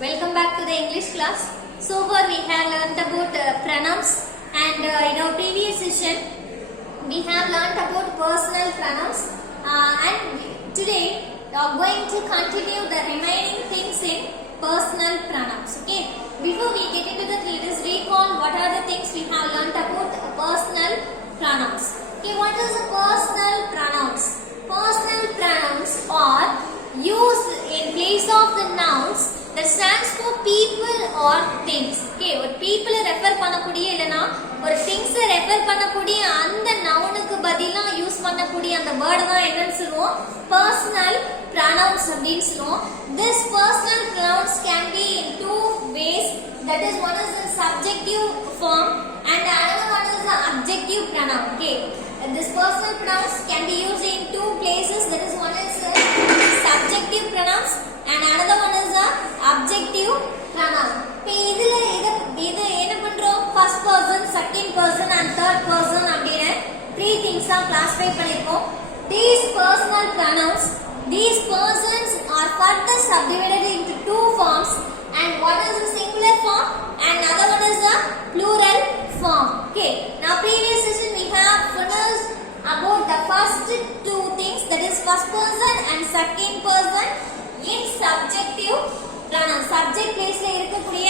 Welcome back to the English class. So far we have learnt about pronouns and in our previous session we have learnt about personal pronouns and today we are going to continue the remaining things in personal pronouns. Okay. Before we get into that, let us recall what are the things we have learnt about personal pronouns. Okay, what is the personal pronouns? Personal pronouns are used in place of the nouns that stands for people or things. Okay, ஒரு people refer பண்ணக்கூடிய இல்லனா ஒரு things refer பண்ணக்கூடிய அந்த நவுனுக்கு பதிலா use பண்ணக்கூடிய அந்த word தான் என்னன்னு சொல்லுவோம்? personal pronouns அப்படினு சொல்லுவோம். This personal pronouns can be in two ways. That is, one is the subjective form and the other one is the adjective pronoun. Okay, this personal pronouns can be used in two places. That is, one is subjective pronouns and another one is the objective pronoun. இப்போ இது என்ன பண்றோம்? first person, second person and third person அப்படினு three things ஆ classify பண்ணிருக்கோம். These personal pronouns, these persons are further subdivided into two forms, and one is the singular form and another one is the plural form. Okay, now previous session we have finished about the first two things, that is first person and second person in subjective pronoun. Subject place la irukக்கூடிய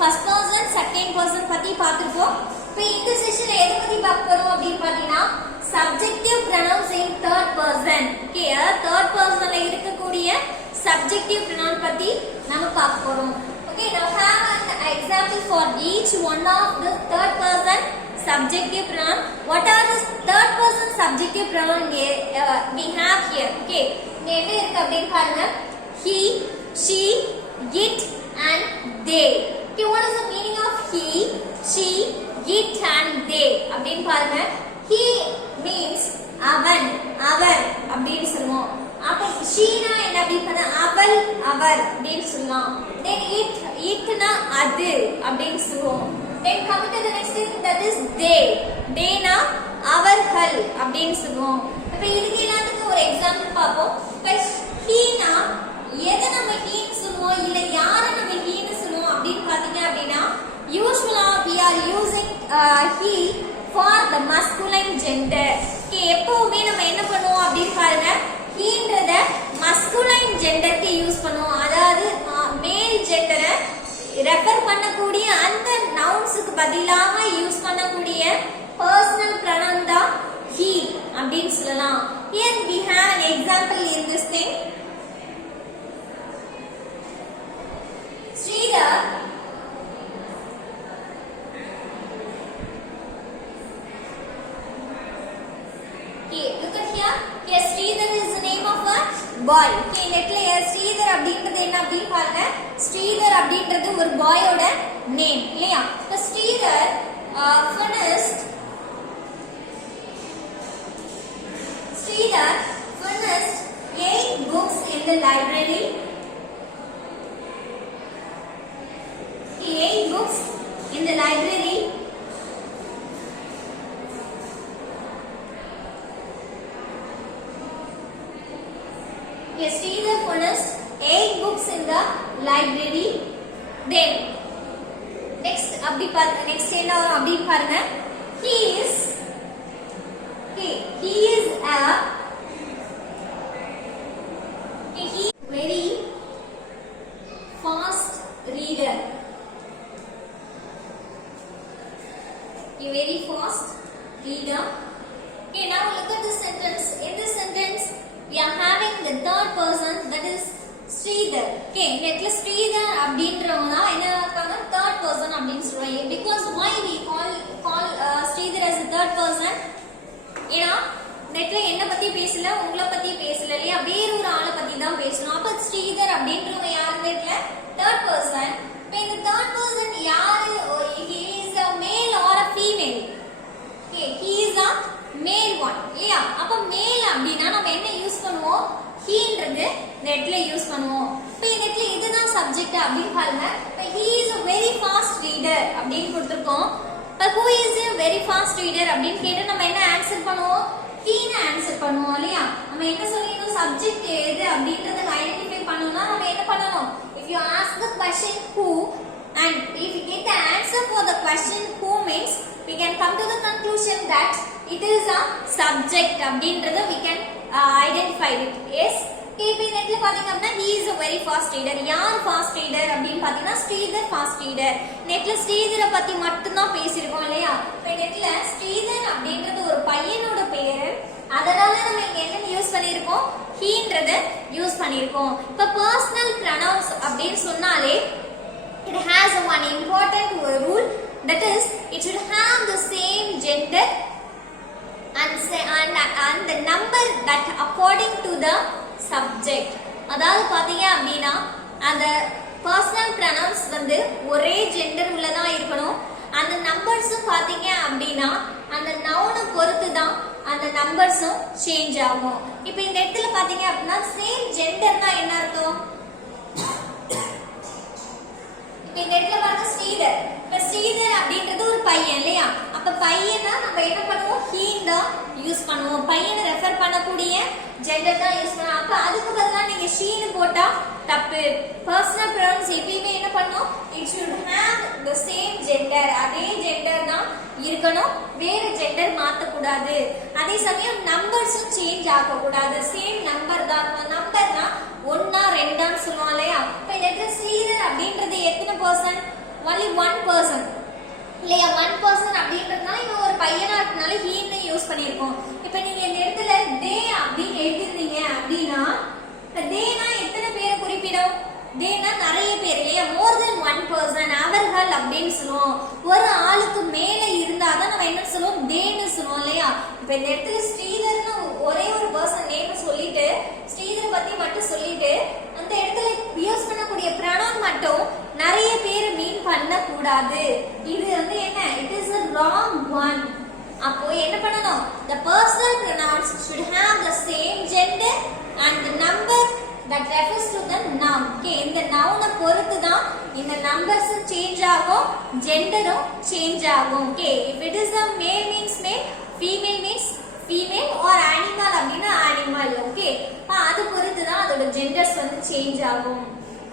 first person second person பத்தி பார்த்திருப்போம். இப்போ இந்த செஷன்ல எதை பத்தி பார்க்க போறோம் அப்படி பாத்தீங்கன்னா subjective pronouns in third person. Okay, third person ல இருக்கக்கூடிய subjective pronoun பத்தி நாம பார்க்க போறோம். Okay, now have an example for each one of the third person subjective pronoun. What are the third person subjective pronoun we have here? Okay, இங்க என்ன இருக்கு அப்படினு பாருங்க. He, she, it and they. Okay, what is the meaning of he, she, it and they அப்படினு பாருங்க. He means அவன், அவர் அப்படினு சொல்லுவோம். அப்ப she னா என்ன அப்படினா அவள், அவர் அப்படினு சொல்லலாம். Then it னா அது அப்படினு சொல்லுவோம். Then come to the next thing, that is they. They னா அவர்கள் அப்படினு சொல்லுவோம். அப்ப இதுக்கு எல்லாத்துக்கும் ஒரு எக்ஸாம்பிள் பாப்போம். இப்ப he னா எதை நம்ம he ன்னு சொல்லுவோம் இல்ல யாரை நம்ம he ன்னு சொல்லுவோம் அப்படினு பாத்தீங்க அப்படினா usually we are using he for the masculine gender. Okay, எப்பவுமே நம்ம என்ன பண்ணுவோம் அப்படினு பாருங்க, he ன்றத masculine genderக்கு யூஸ் பண்ணுவோம். அதாவது மேல் ஜெண்டரை ரெஃபர் பண்ணக்கூடிய அந்த நவுன்ஸ்க்கு பதிலாக யூஸ் பண்ணக்கூடிய personal pronoun தான் he அப்படினு சொல்லலாம். Here we have an example in this thing. Sridhar look at here. Yes, Sridhar is the name of a boy. Okay, நெட்ல Sridhar அப்படிங்கிறது என்ன அப்படி பாருங்க. Sridhar அப்படிங்கிறது ஒரு பாயோட நேம் இல்லையா? இப்போ Sridhar finished 8 books in the library. 8 books in the library. Yes, Sridhar finished 8 books in the library. Then next அப்படி பாருங்க, next என்ன வரும் அப்படி பாருங்க. He is a very fast reader. A very fast reader. Okay, now look at this sentence. In this sentence we are having the third person, that is Sridhar. Okay, நெட்ல Sridhar அப்படின்றவங்க என்ன இருக்காங்க, third person அப்படினு சொல்றாங்க. Because why we call Sridhar as a third person? ஏனா நெட்ல என்ன பத்தி பேசல, உங்களை பத்தி பேசல இல்லையா, வேற ஒரு ஆளை பத்தி தான் பேசணும். அப்ப Sridhar அப்படின்றவங்க யாரு நெட்ல third person. இப்போ இந்த third person யாரு? he is a male or a female? Okay, he is a male one இல்லையா? அப்ப male அப்படினா நம்ம என்ன யூஸ் பண்ணுவோம்? he ன்றது நெட்ல யூஸ் பண்ணுவோம். இப்போ நெட்ல இதுதான் சப்ஜெக்ட் அப்படினு பாருங்க. இப்போ he is a very fast reader அப்படினு கொடுத்திருக்கோம். இப்போ who is a very fast reader அப்படினு கேட்டா நம்ம என்ன ஆன்சர் பண்ணுவோம்? he ன்னு ஆன்சர் பண்ணுவோம் இல்லையா? நம்ம என்ன சொல்லிருக்கோம், சப்ஜெக்ட் எது அப்படின்றத ஐடென்டிஃபை பண்ணனும்னா நம்ம என்ன பண்ணனும்? If you ask the question and if we get the answer for the question who means we can come to the conclusion that it is a subject அப்படின்றத we can identify it. Yes, இப்போ நெட்ல பாத்தீங்க அப்படினா he is a very fast reader. யார் fast reader அப்படினு பாத்தீங்கன்னா Sridhar fast reader. நெட்ல ஸ்ரீதரை பத்தி மட்டும் தான் பேசிருக்கோம் இல்லையா? இப்போ நெட்ல ஸ்ரீதர் அப்படின்றது ஒரு பையனோட பெயர். அதனால நம்ம இங்க என்ன யூஸ் பண்ணிருக்கோம்? heன்றத யூஸ் பண்ணிருக்கோம். இப்போ personal pronouns அப்படினு சொன்னாலே it has one important rule, that is it should have the same gender and the number that according to the subject. அதாவது பாத்தீங்க அப்படினா அந்த personal pronouns வந்து ஒரே gender உள்ளதா இருக்கணும். அந்த நம்பர்ஸும் பாத்தீங்க அப்படினா அந்த நவுனை பொறுத்து தான் அந்த நம்பர்ஸும் சேஞ்ச் ஆகும். இப்போ இந்த இடத்துல பாத்தீங்க அப்படினா சேம் ஜெண்டர்னா என்ன அர்த்தம்? இப்போ இந்த இடத்துல பாருங்க ஸ்ரீதர். இப்போ ஸ்ரீதர் அப்படின்றது ஒரு பையன் இல்லையா? அப்ப பையனா நம்ம என்ன பண்ணுவோம்? he தான் யூஸ் பண்ணுவோம். பையனை ரெஃபர் பண்ணக்கூடிய ஜெண்டர் தான் யூஸ் பண்ணுவோம். அப்ப அதுக்கு பதிலா நீங்க she னு போட்டா தப்பு. பர்சனல் ப்ரொனவுன்ஸ் எப்பவுமே என்ன பண்ணும்? it should have the same gender. அதே ஜெண்டர் தான் இருக்கணும். வேற ஜெண்டர் மாத்த கூடாது. அதே சமயம் நம்பர்ஸும் சேஞ்ச் ஆக கூடாது. சேம் நம்பர் தான். நம்பர்னா 1 2 ன்னு சொல்லுவோம் இல்லையா? இப்போ இந்த ஸ்ரீதர் அப்படின்றது எத்தனை பர்சன்? only one person இல்லையா? 1 person அப்படின்றதுனால இவன் ஒரு பையனா இருக்கனால he ன்னு யூஸ் பண்ணிருக்கோம். இப்போ நீங்க இந்த இடத்துல they அப்படி எழுதிருந்தீங்க அப்படினா theyனா எத்தனை பேரை குறிப்பிடும்? theyனா நிறைய பேர் இல்லையா? more than one person அவர்கள் அப்படினு சொல்லுவோம். ஒரு ஆளுக்கு மேல இருந்தாதான் நம்ம என்ன சொல்லுவோம்? they ன்னு சொல்லுவோம் இல்லையா? இப்போ இந்த இடத்துல ஸ்ரீதர்னு ஒரே ஒரு person நேம் சொல்லிட்டு ஸ்ரீதர் பத்தி மட்டும் சொல்லிட்டு அந்த இடத்துல யூஸ் பண்ணக்கூடிய pronoun மட்டும் நிறைய பேர் மீன் பண்ண கூடாது. இது வந்து என்ன? it is a wrong one. அப்போ என்ன பண்ணனும்? the personal pronouns should have the same gender and the number that refers to the noun. Okay, இந்த noun பொறுத்து தான் இந்த numbers change ஆகும், genderம் change ஆகும். Okay, if it is a male means male, female means female or animal அப்படினா animal. Okay, அது பொறுத்து தான் அதோட genders வந்து change ஆகும்.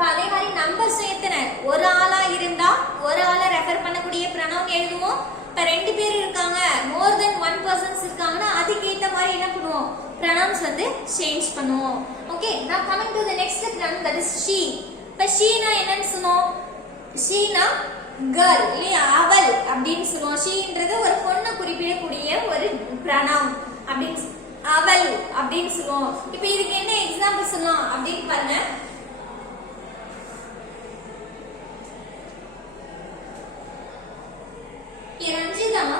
அதே மாதிரி நம்பர்ஸ் எத்தனை? ஒரு ஆளா இருந்தா ஒரு ஆளை ரெஃபர் பண்ணக்கூடிய pronoun எழுதுவோம். இப்ப ரெண்டு பேர் இருக்காங்க, more than one persons இருக்காங்கன்னா அதுக்கு ஏத்த மாதிரி என்ன பண்ணுவோம்? pronouns வந்து சேஞ்ச் பண்ணுவோம். Okay, now coming to the next pronoun, that is she. இப்ப she னா என்னன்னு சொன்னோம்? she னா girl இல்லையா? அவள் அப்படின்னு சொல்லுவோம். sheன்றது ஒரு பொண்ணை குறிப்பிடக்கூடிய ஒரு pronoun அப்படின்னு அவள் அப்படின்னு சொல்லுவோம். இப்ப இதுக்கு என்ன எக்ஸாம்பிள் சொல்லலாம் அப்படின்னு பாருங்க. Ranjana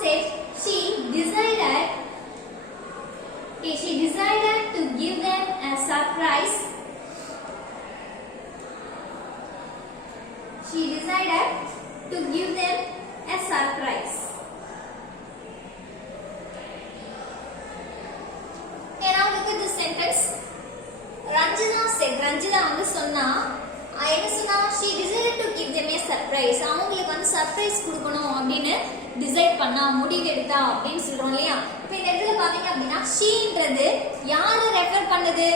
said she decided to give them a surprise. She decided to give them a surprise. Ranjitha வந்து சொன்னா என்ன சொன்னா? she decided to give them a surprise. அவங்களுக்கு வந்து சர்ப்ரைஸ் கொடுக்கணும் அப்படின்னு டிசைட் பண்ணா, முடிவு எடுத்தா அப்படின்னு சொல்றோம் இல்லையா? இப்போ இந்த இடத்துல பாத்தீங்க அப்படின்னா sheன்றது யாரை ரெஃபர் பண்ணுது?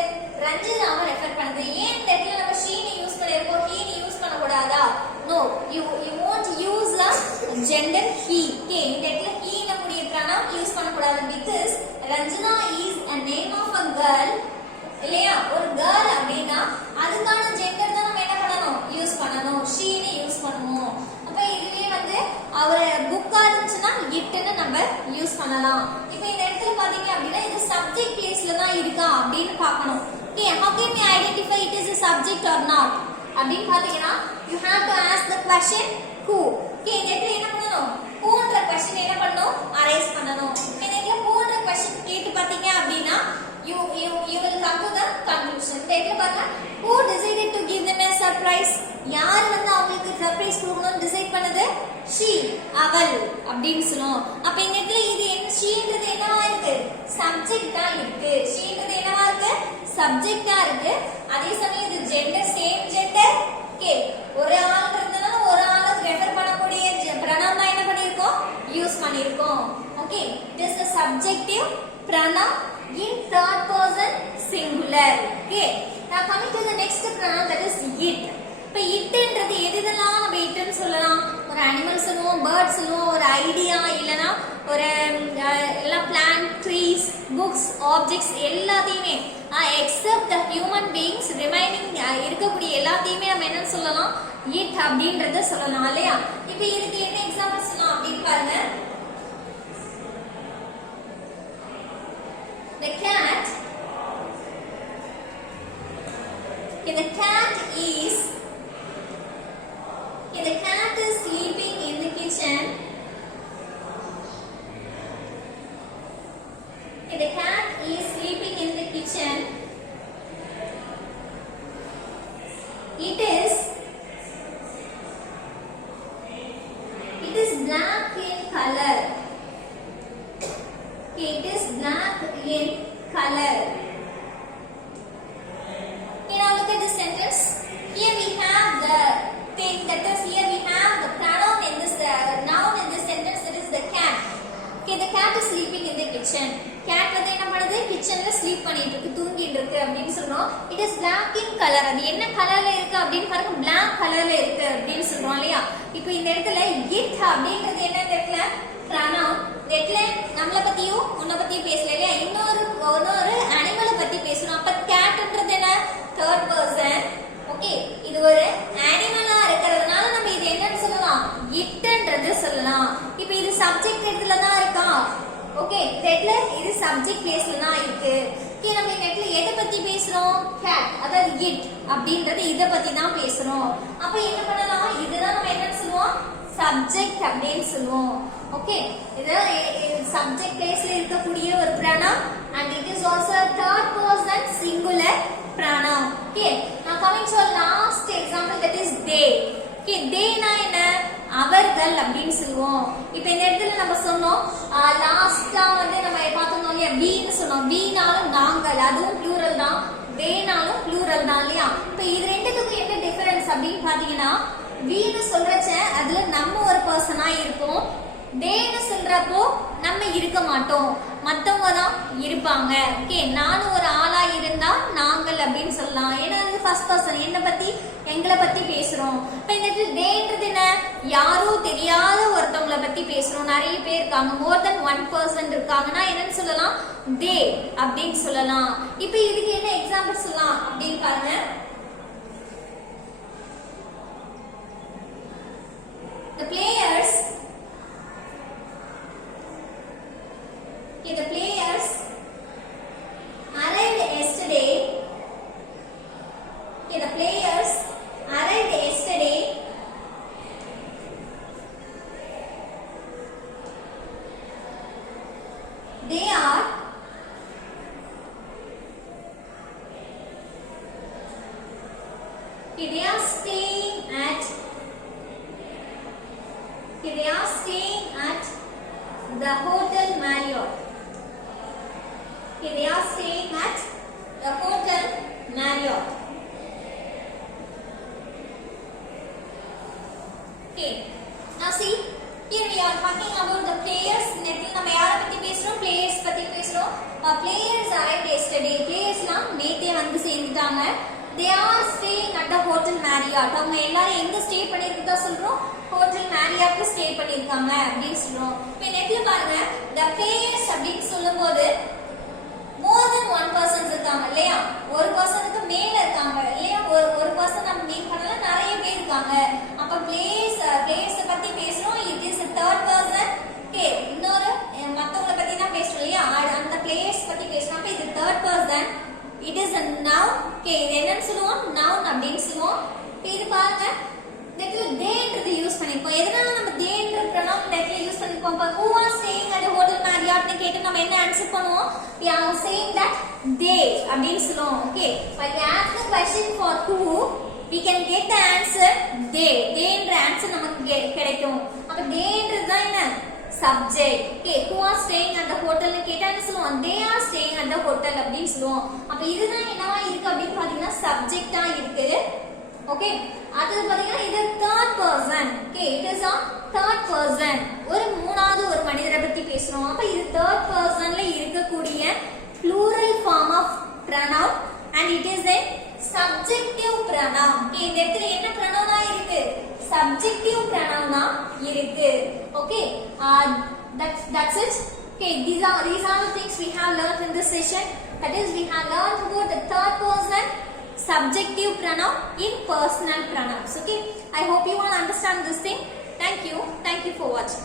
ரஞ்சிதாவை ரெஃபர் பண்ணுது. ஏன் இந்த இடத்துல நம்ம she னு யூஸ் பண்ணிருக்கோம், he னு யூஸ் பண்ண கூடாதா? no, you won't use the gender he. okay, இந்த இடத்துல he னு கூடிய pronoun யூஸ் பண்ண கூடாது. because Ranjana is a name of a girl இல்லையா? ஒரு girl அப்படினா அதுக்கான ஜெண்டர் தான் நம்ம என்ன பண்ணனும்? யூஸ் பண்ணனும். she னு யூஸ் பண்ணுவோம். அப்ப இதுவே வந்து அவர புக்கா இருந்துச்சுனா it னு நம்ம யூஸ் பண்ணலாம். இப்போ இந்த இடத்துல பாத்தீங்க அப்படினா இது சப்ஜெக்ட் பிளேஸ்ல தான் இருக்கா அப்படினு பார்க்கணும். okay, how can we identify it is a subject or not அப்படினு பாத்தீங்கன்னா you have to ask the question who. okay, இந்த இடத்துல என்ன பண்ணனும்? whoன்ற question என்ன பண்ணனும்? அரைஸ் பண்ணனும். இந்த இடத்துல whoன்ற question கேட்டு பாத்தீங்க அப்படினா you will come to the conclusion. இந்த பாருங்க, who decided to give them a surprise? யார் வந்து அவங்களுக்கு சர்ப்ரைஸ் கொடுக்கணும்னு டிசைட் பண்ணது? she, அவள் அப்படின்னு சொல்லுவோம். அப்ப இந்த இடத்துல இது என்ன? sheன்றது என்னவா இருக்கு? சப்ஜெக்ட்டா இருக்கு. sheன்றது என்னவா இருக்கு? சப்ஜெக்ட்டா இருக்கு. அதே சமயம் இது ஜெண்டர், சேம் ஜெண்டர். ஓகே, ஒரு ஆள் இருந்தனால ஒரு ஆளை ரெஃபர் பண்ண pronoun in third person singular. Okay, now coming to the next pronoun, that is it. இப்ப இட்ன்றது எதெல்லாம் நம்ம இட்னு சொல்லலாம்? ஒரு அனிமல் சொல்லுவோம், பேர்ட் சொல்லுவோம், ஒரு ஐடியா இல்லனா ஒரு எல்லா பிளான்ட், ட்ரீஸ், புக்ஸ், ஆப்ஜெக்ட்ஸ் எல்லாத்தையுமே except the human beings remaining இருக்கக்கூடிய எல்லாத்தையுமே நம்ம என்ன சொல்லலாம்? இட் அப்படின்றத சொல்லலாம் இல்லையா? இப்போ இதுக்கு என்ன எக்ஸாம்பிள் சொல்லலாம் அப்படின்னு பாருங்க. The cat. The cat is sleeping in the kitchen. The cat is sleeping in the kitchen. It is black in color. Okay, it is black in color. Okay, now look at this sentence. Here we have the thing, that is, here we have the pronoun in this noun in this sentence, that is the cat. Okay, the cat is sleeping in the kitchen. Cat வந்து என்ன பண்ணுது? கிச்சன்ல sleep பண்ணிட்டு இருக்கு, தூங்கிட்டு இருக்கு அப்படினு சொல்றோம். It is black in color. அது என்ன கலர்ல இருக்கு அப்படினு பாருங்க, black கலர்ல இருக்கு அப்படினு சொல்றோம் இல்லையா? இப்போ இந்த இடத்துல it அப்படிங்கிறது என்ன இடத்துல? pronoun. இந்த இடத்துல நம்மள பத்தியும் உன்ன பத்தியும் பேசல இல்லையா? இன்னொரு அனிமலை பத்தி பேசுறோம். அப்ப catன்றது என்ன? third person. ஓகே, இது ஒரு அனிமலா இருக்கிறதுனால நம்ம இது என்னன்னு சொல்லலாம்? இட்ன்றது சொல்லலாம். இப்போ இது சப்ஜெக்ட் இடத்துல தான் இருக்கா? ஓகே, இந்த இது சப்ஜெக்ட் பிளேஸ்ல தான் இருக்கு. ஓகே, நம்ம இந்த இடத்துல எதை பத்தி பேசுறோம்? கேட், அதாவது இட் அப்படின்றது இத பத்தி தான் பேசுறோம். அப்ப என்ன பண்ணலாம்? இதுதான் நம்ம என்ன சொல்லுவோம்? சப்ஜெக்ட் அப்படின்னு சொல்லுவோம். ஓகே, இது சப்ஜெக்ட் பிளேஸ்ல இருக்கக்கூடிய ஒரு pronoun and it is also a third person singular pronoun. Okay, now coming to our last example, that is they. Okay, they na என்ன? அவர்கள் அப்படின்னு சொல்லுவோம். இப்போ இந்த இடத்துல நம்ம சொன்னோம், லாஸ்டா வந்து நம்ம பார்த்தோம் இல்லையா, we னு சொன்னோம். we நாலும் நாங்கள், அதுவும் ப்ளூரல் தான். they நாலும் ப்ளூரல் தான் இல்லையா? இப்போ இது ரெண்டுத்துக்கும் என்ன டிஃபரன்ஸ் அப்படின்னு பாத்தீங்கன்னா, we னு சொல்றச்ச அதுல நம்ம ஒரு பர்சனா இருப்போம். they னு சொல்றப்போ நம்ம இருக்க மாட்டோம், மத்தவங்க தான் இருப்பாங்க. ஓகே, நானும் ஒரு ஆளா இருந்தா நாங்கள் அப்படின்னு சொல்லலாம். ஏன்னா அது ஃபர்ஸ்ட் பர்சன், என்ன பத்தி, எங்களை பத்தி பேசுறோம். இப்ப இந்த தேன்றது என்ன? யாரோ தெரியாத ஒருத்தவங்களை பத்தி பேசுறோம். நிறைய பேர் இருக்காங்க, மோர் தென் 1% இருக்காங்கன்னா என்னன்னு சொல்லலாம்? தே அப்படின்னு சொல்லலாம். இப்ப இதுக்கு என்ன எக்ஸாம்பிள் சொல்லலாம் அப்படின்னு பாருங்க. The players arrived yesterday. The players arrived yesterday. They are staying at the Hotel Marriott. They are staying at the Hotel Marriott. Okay, now see, here we are talking about the players. நேத்து நம்ம யாரை பத்தி பேசுறோம்? players பத்தி பேசுறோம். Players arrived yesterday. Players லாம் நேத்தே வந்து சேர்ந்துட்டாங்க. They are staying at the Hotel Marriott. அவங்க எல்லாரும் எங்க ஸ்டே பண்ணிருக்கதா சொல்றோம்? Hotel Marriott ஸ்டே பண்ணிருக்காங்க அப்படின்னு சொல்றோம். இப்போ நெட்ல பாருங்க, the players அப்படின்னு சொல்லும்போது more than 1% இருக்காங்க இல்லையா? ஒரு பர்சனுக்கு மேல இருக்காங்க இல்லையா? ஒரு பர்சன் நம்ம மீன் பண்ணல, நிறைய பேர் இருக்காங்க. அப்ப பிளேயர்ஸ் பத்தி பேசுறோம். it is a third person. Okay, இன்னொரு மத்தவங்கள பத்தி தான் பேசுறோம் இல்லையா? அந்த பிளேயர்ஸ் பத்தி பேசுறோம். அப்ப இது third person. it is a noun. Okay, இது என்னன்னு சொல்லுவோம்? noun அப்படின்னு சொல்லுவோம். இது பாருங்க, இதுல தேன்றது யூஸ் பண்ணிருக்கோம். எதனால நம்ம தேன்ற pronoun இடத்துல யூஸ் பண்ணிருக்கோம்? who are staying at the Hotel Marriott னு கேட்டு நம்ம என்ன ஆன்சர் பண்ணுவோம்? we are saying that they அப்படின்னு சொல்லுவோம். okay, but we ask the question for who, we can get the answer they. தேன்ற ஆன்சர் நமக்கு கிடைக்கும். அப்ப தேன்றது தான் என்ன? subject. okay, who are staying at the hotel னு கேட்டா என்ன சொல்லுவோம்? they are staying at the hotel அப்படின்னு சொல்லுவோம். அப்ப இதுதான் என்னவா இருக்கு அப்படின்னு பாத்தீங்கன்னா சப்ஜெக்ட்டா இருக்கு. okay, அது பாத்தீங்கன்னா இது third person. okay, it is a third person. ஒரு மூணாவது ஒரு மனிதரை பத்தி பேசுறோம். பேசுறோம். அப்ப இது third personல இருக்கக்கூடிய plural form of pronoun and it is a subjective pronoun. Okay, இந்த இடத்துல என்ன pronoun இருக்கு? Subjective pronoun இருக்கு. Okay, that's it. Okay, these are the things we have learned in this session. That is, we have learned about the third person subjective pronoun in personal pronouns. Okay, I hope you all understand this thing. Thank you for watching.